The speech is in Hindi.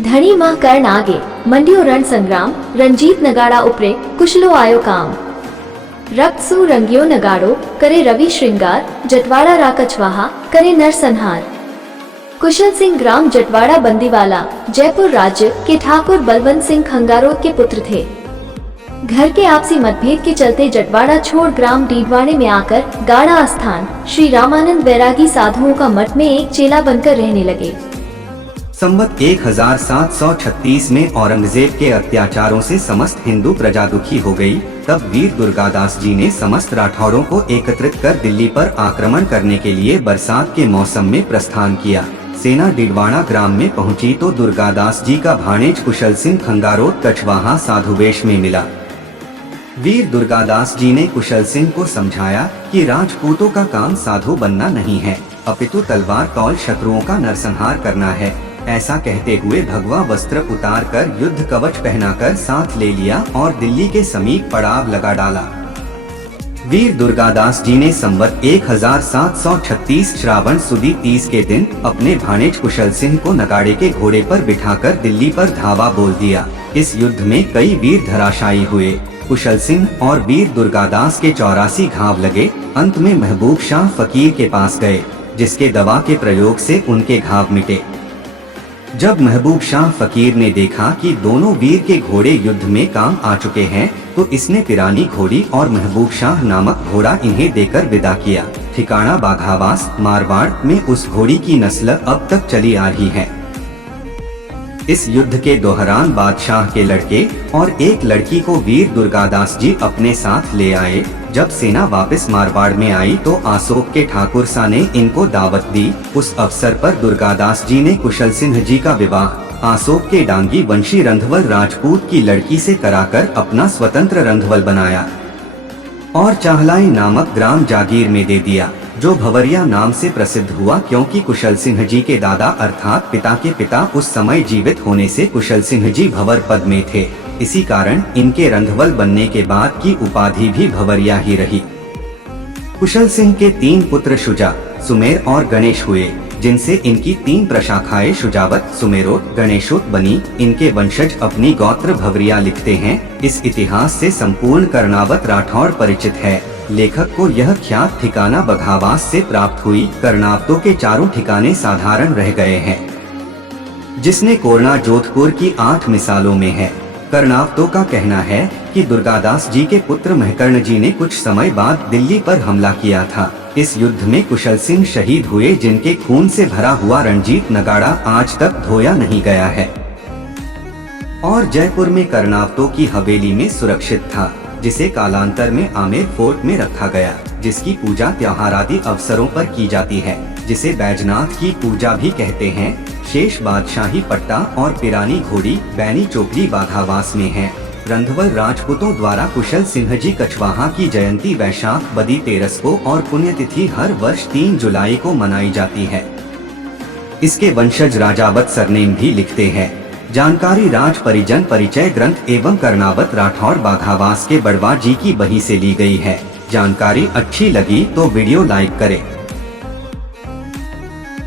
धनी माह कर्ण आगे, मंडियो रण संग्राम, रंजीत नगाड़ा उपरे, कुशलो आयो काम। रक्त सु रंगियो नगाड़ो, करे रवि श्रृंगार, जटवाड़ा रा कछवाहा, करे नरसंहार। कुशल सिंह ग्राम जटवाड़ा बंदीवाला, जयपुर राज्य के ठाकुर बलवंत सिंह खंगारों के पुत्र थे। घर के आपसी मतभेद के चलते जटवाड़ा छोड़ ग्राम डीडवाड़े में आकर गाड़ा आस्थान श्री रामानंद वैरागी साधुओं का मठ में एक चेला बनकर रहने लगे। संवत 1736 में औरंगजेब के अत्याचारों से समस्त हिंदू प्रजा दुखी हो गई। तब वीर दुर्गादास जी ने समस्त राठौरों को एकत्रित कर दिल्ली पर आक्रमण करने के लिए बरसात के मौसम में प्रस्थान किया। सेना डीडवाड़ा ग्राम में पहुंची तो दुर्गादास जी का भाणेज कुशल सिंह खंगारोत कछवाहा साधुवेश में मिला। वीर दुर्गादास जी ने कुशल सिंह को समझाया कि राजपूतों का काम साधु बनना नहीं है, अपितु तलवार तौल शत्रुओं का नरसंहार करना है। ऐसा कहते हुए भगवा वस्त्र उतार कर युद्ध कवच पहनाकर साथ ले लिया और दिल्ली के समीप पड़ाव लगा डाला। वीर दुर्गादास जी ने संवत 1736 श्रावण सुदी 30 के दिन अपने भाणेज कुशल सिंह को नगाड़े के घोड़े पर बिठाकर दिल्ली पर धावा बोल दिया। इस युद्ध में कई वीर धराशायी हुए। कुशल सिंह और वीर दुर्गादास के 84 घाव लगे। अंत में महबूब शाह फकीर के पास गए, जिसके दवा के प्रयोग से उनके घाव मिटे। जब महबूब शाह फकीर ने देखा कि दोनों वीर के घोड़े युद्ध में काम आ चुके हैं, तो इसने पिरानी घोड़ी और महबूब शाह नामक घोड़ा इन्हें देकर विदा किया। ठिकाना बाघावास मारवाड़ में उस घोड़ी की नस्ल अब तक चली आ रही है। इस युद्ध के दौरान बादशाह के लड़के और एक लड़की को वीर दुर्गादास जी अपने साथ ले आए। जब सेना वापस मारवाड़ में आई तो आसोक के ठाकुर सा ने इनको दावत दी। उस अवसर पर दुर्गादास जी ने कुशल सिंह जी का विवाह आसोक के डांगी वंशी रंधवल राजपूत की लड़की से कराकर अपना स्वतंत्र रंधवल बनाया और चाहलाई नामक ग्राम जागीर में दे दिया, जो भवरिया नाम से प्रसिद्ध हुआ, क्योंकि कुशल सिंह जी के दादा अर्थात पिता के पिता उस समय जीवित होने से कुशल सिंह जी भंवर पद में थे। इसी कारण इनके रंधवल बनने के बाद की उपाधि भी भंवरिया ही रही। कुशल सिंह के 3 पुत्र शुजा, सुमेर और गणेश हुए, जिनसे इनकी 3 प्रशाखाएं शुजावत, सुमेरोत, गणेशोत बनी। इनके वंशज अपनी गोत्र भवरिया लिखते हैं। इस इतिहास से संपूर्ण कर्णावत राठौड़ परिचित है। लेखक को यह ख्यात ठिकाना बघावास से प्राप्त हुई। कर्णावतों के 4 ठिकाने साधारण रह गए हैं, जिसने कोरना जोधपुर की 8 मिसालों में है। कर्णावतों का कहना है कि दुर्गादास जी के पुत्र महकर्ण जी ने कुछ समय बाद दिल्ली पर हमला किया था। इस युद्ध में कुशल सिंह शहीद हुए, जिनके खून से भरा हुआ रंजीत नगाड़ा आज तक धोया नहीं गया है और जयपुर में कर्णावतों की हवेली में सुरक्षित था, जिसे कालांतर में आमेर फोर्ट में रखा गया, जिसकी पूजा त्योहार आदि अवसरों पर की जाती है, जिसे बैजनाथ की पूजा भी कहते हैं। शेष बादशाही पट्टा और पिरानी घोड़ी बैनी चोपड़ी बाघावास में है। रंधवल राजपूतों द्वारा कुशल सिंह जी कछवाहा की जयंती वैशाख बदी 13 को और पुण्यतिथि हर वर्ष 3 जुलाई को मनाई जाती है। इसके वंशज राजावत सरनेम भी लिखते हैं। जानकारी राज परिजन परिचय ग्रंथ एवं कर्णावत राठौड़ बाघावास के बड़वा जी की बही से ली गई है। जानकारी अच्छी लगी तो वीडियो लाइक करें।